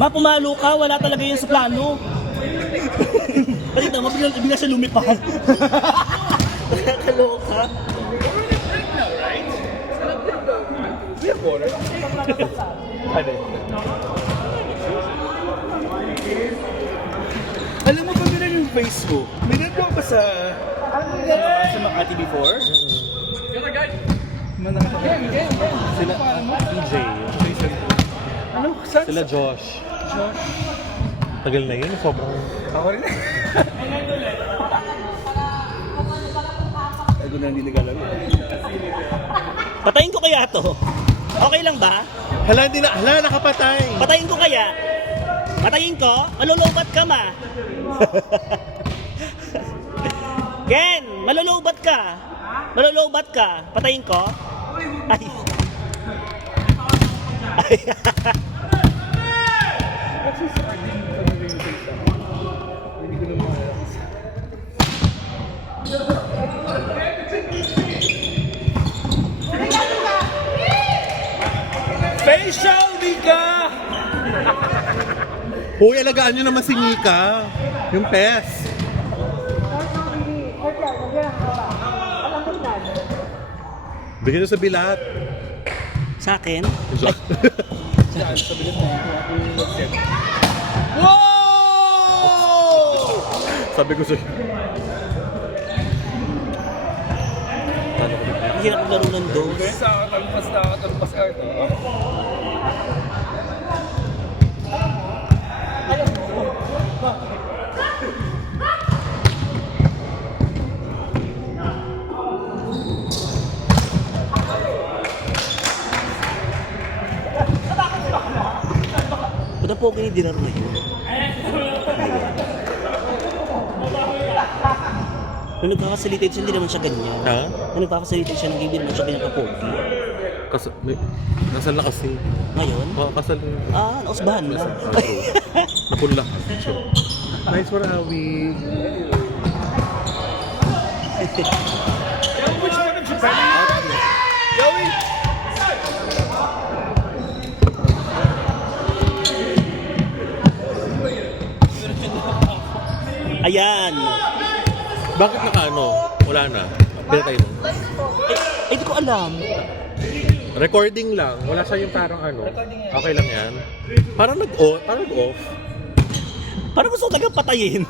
Ma, pumalo ka, wala talaga yun sa plano. Bakit naman, bigla siya lumipad. Nakakaloka. We have water. Alam mo ba meron yung Facebook? Meron ko ba sa Makati before? Sila, DJ. Ano? Saan? Sila Josh. Tagal na yun, sobrang... Ako rin. Ako na hindi nag-alam. Patayin ko kaya to? Okay lang ba? Hala, nakapatay. Patayin ko kaya? Patayin ko? Malulubat ka, ma. Ken, malulubat ka. Malulubat ka. Patayin ko? Ay. Ay. Facial Mika! Hoy, alagaan nyo naman si Mika. Yung pes. Bigyan nyo sa bilat. Sa akin? Wow! Sabi ko sa'yo. Ang hirap maglaro ng dos. Sa talpas ka ito. Ba't ang pogi ni Dinar na yun? Nung nagkakasalitate siya, hindi naman siya ganyan. Ha? Nung nagkakasalitate siya, hindi naman siya ganyan kapogi. Nasaan na kasi? Ngayon? Kasal. Nausbahan na. Napunla. Nice one, Awi. Which one of Japan? Joey! Ayan. Bakit nakaano? Wala na. Pinatay mo. Hindi ko alam. Recording lang. Wala siya yung parang ano. Okay lang yan. Parang nag-off. Parang gusto ko talagang patayin.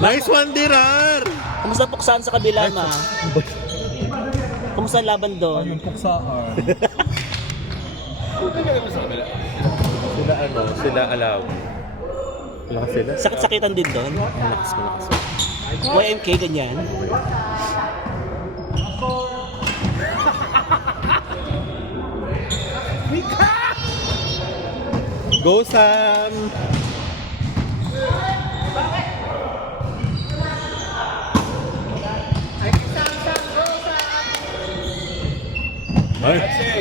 Nice one, Dirar! Kamusta puksaan sa kabila, ma? Kamusta ang laban doon? Yung puksaan. Sila alaw. Lakas sila. Sakit-sakitan din doon? Malakas. YMK, ganyan. Go, Sam!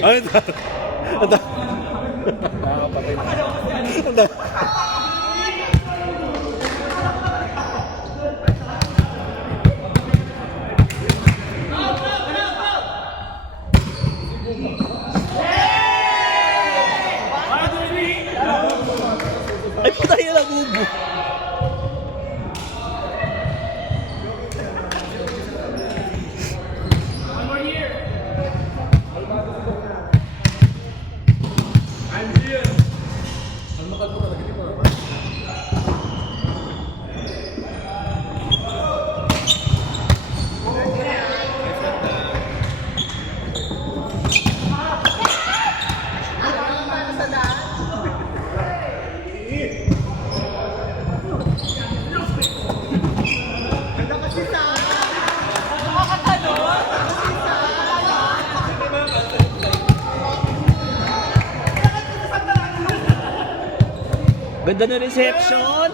Ay, Ay, patay na nagubo. Ganda na reception.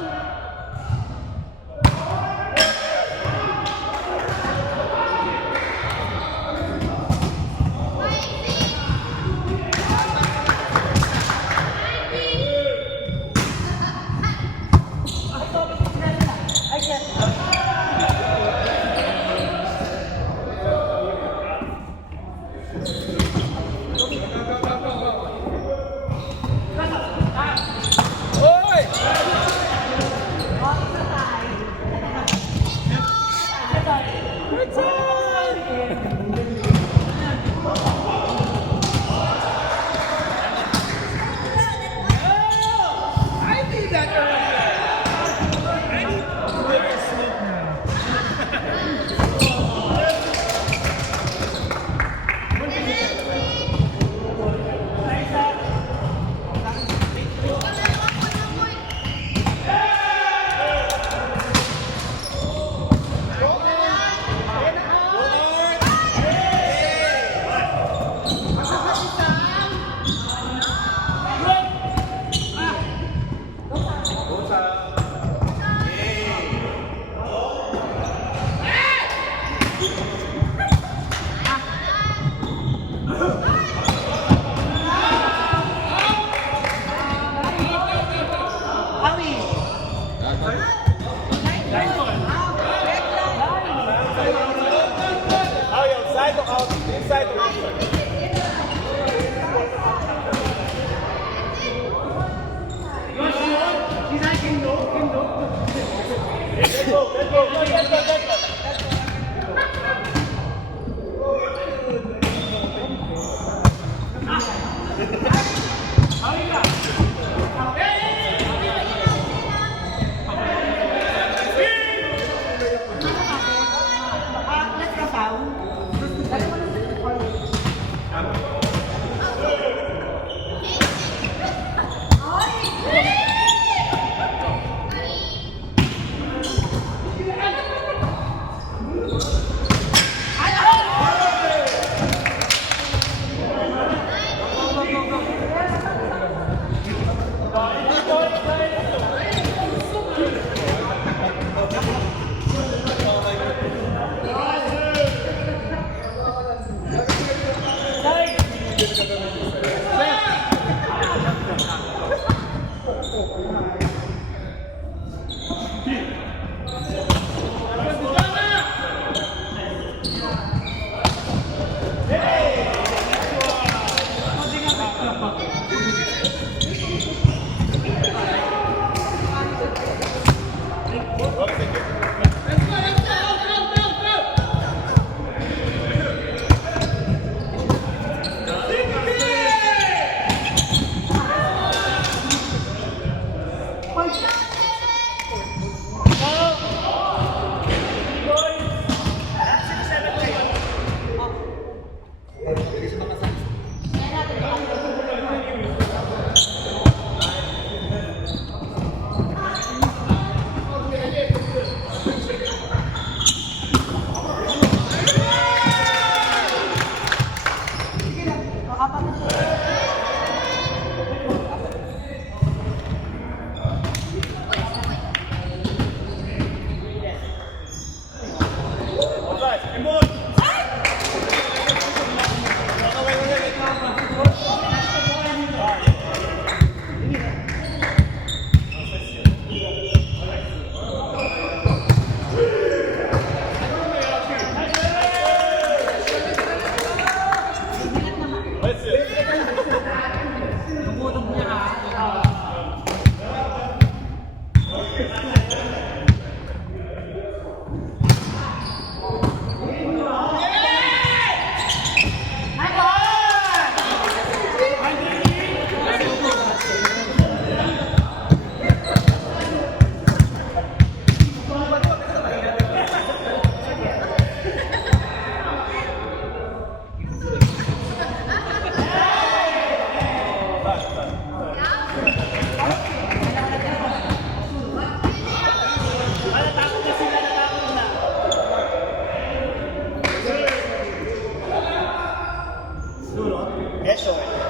Yes, sure.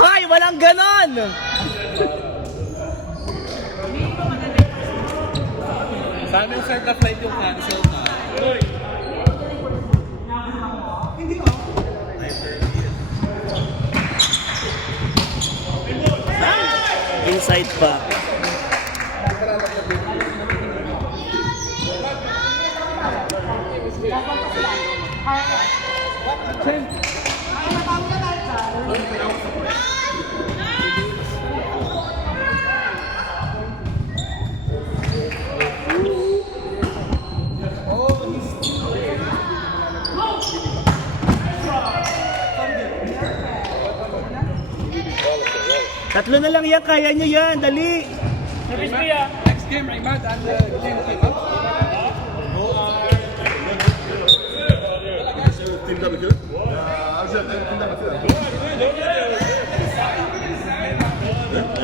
Hoy, walang ganon! Sa amin, sir, na flight yung cancel na. Inside pa. Tatlo na lang yan, kaya nyo yan, dali! Next game, Raymond and team keep up. Team'de bakıyor. Arjun, team'de bakıyor.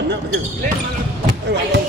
Ne bakıyor? Eyvallah.